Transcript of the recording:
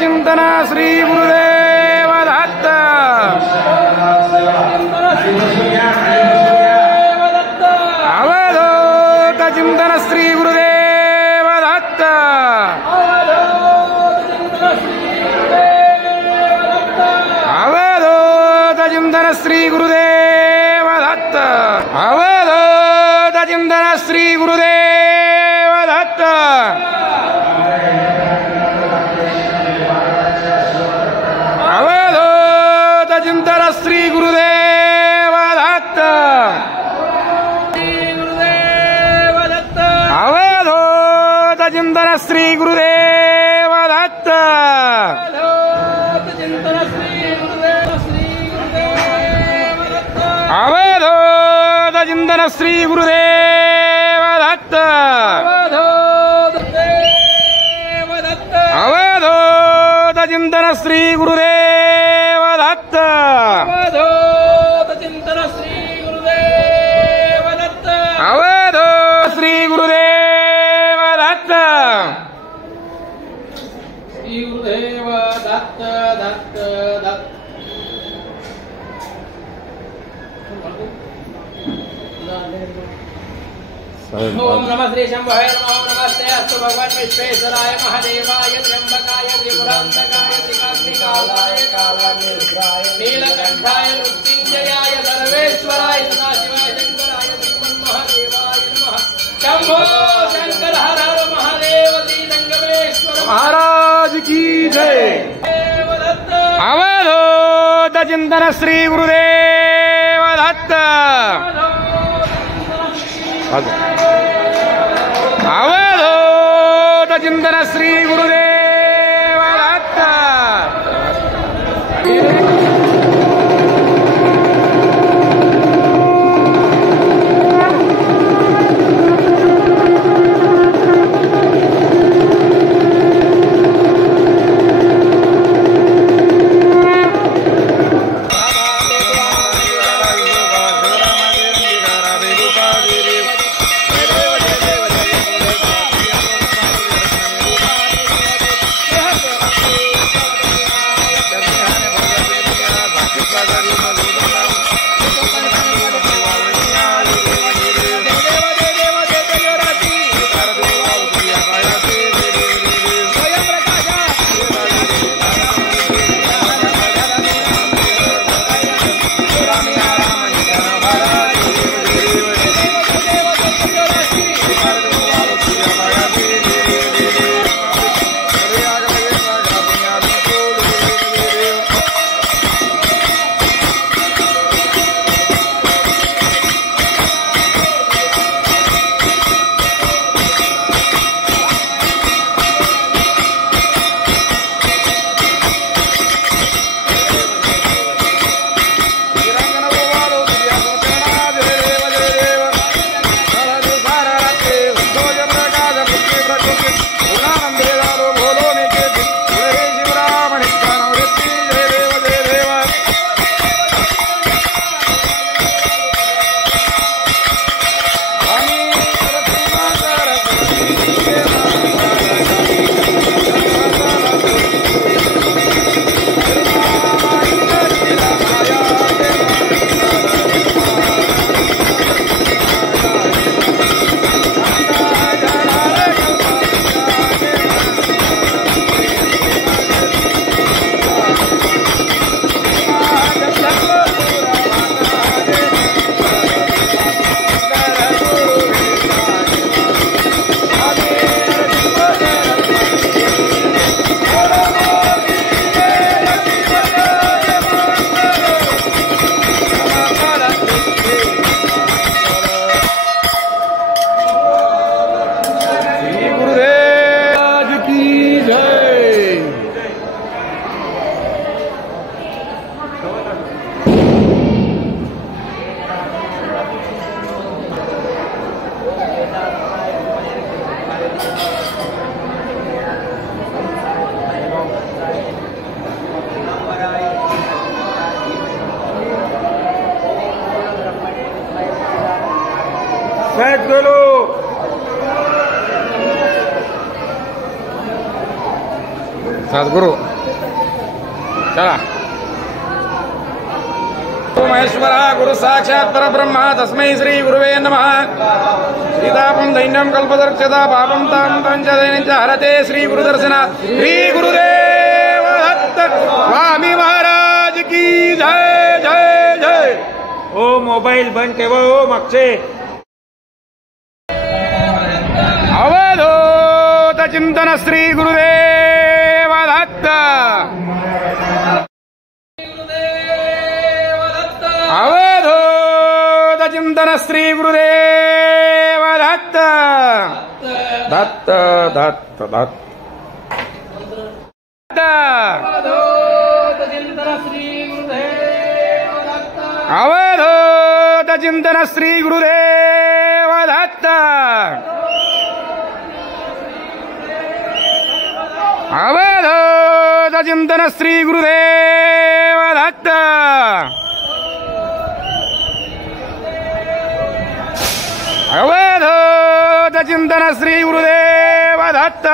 चिंतन श्री गुरुदेव दत्त अवधूत चिंतन श्री गुरुदेव दत्त अवधूत चिंतन श्री गुरुदेव दत्त अवधूत चिंतन श्री गुरुदेव दत्त अवधूत चिंतन श्री गुरुदेव दत्त अवधूत चिंतन श्री गुरुदेव दत्त अवधूत चिंतन श्री गुरुदेव दत्त अवधूत चिंतन श्री गुरुदेव दत्त अवधूत श्री गुरुदेव दत्त श्री गुरुदेव दत्त दत्त दत्त ओम नमः श्री शंभवे नमो नमस्ते अस्तु भगवान विश्वेश्वराय महादेवाय त्र्यंबकाय त्रिपुरांतकाय त्रिकाग्निकालाय कालाग्निरुद्राय नीलकंठाय मृत्युंजयाय सर्वेश्वराय सदाशिवाय शंकराय श्रीमन्महादेवाय नमः शंभो शंकर हर हर महादेव श्री संगमेश्वर महाराज की जय अवधूत चिंतन श्री गुरुदेव दत्त अवधूत चिंतन श्री गुरुदेव दत्त सद्गुरु चला महेश्वर गुरु साक्षात् परब्रह्म तस्मै श्री गुरुवे नमः सीतापं दैन्यं कल्पदर्क्षता पापं तामं च दैन्यं च हरते श्री गुरुदर्शन श्री गुरुदेव दत्त स्वामी महाराज की जय जय जय। ओ मोबाईल बंद ठेवा ओ मागचे अवधूत चिंतन श्री गुरुदेव दत्त अवधूत चिंतन श्री गुरुदेव दत्त दत्त दत्त दत्त अवधूत चिंतन श्री गुरुदेव दत्त अवधूत चिंतन श्री गुरुदेव दत्त अवधूत चिंतन श्री गुरुदेव दत्त अवधूत चिंतन श्री गुरुदेव दत्त।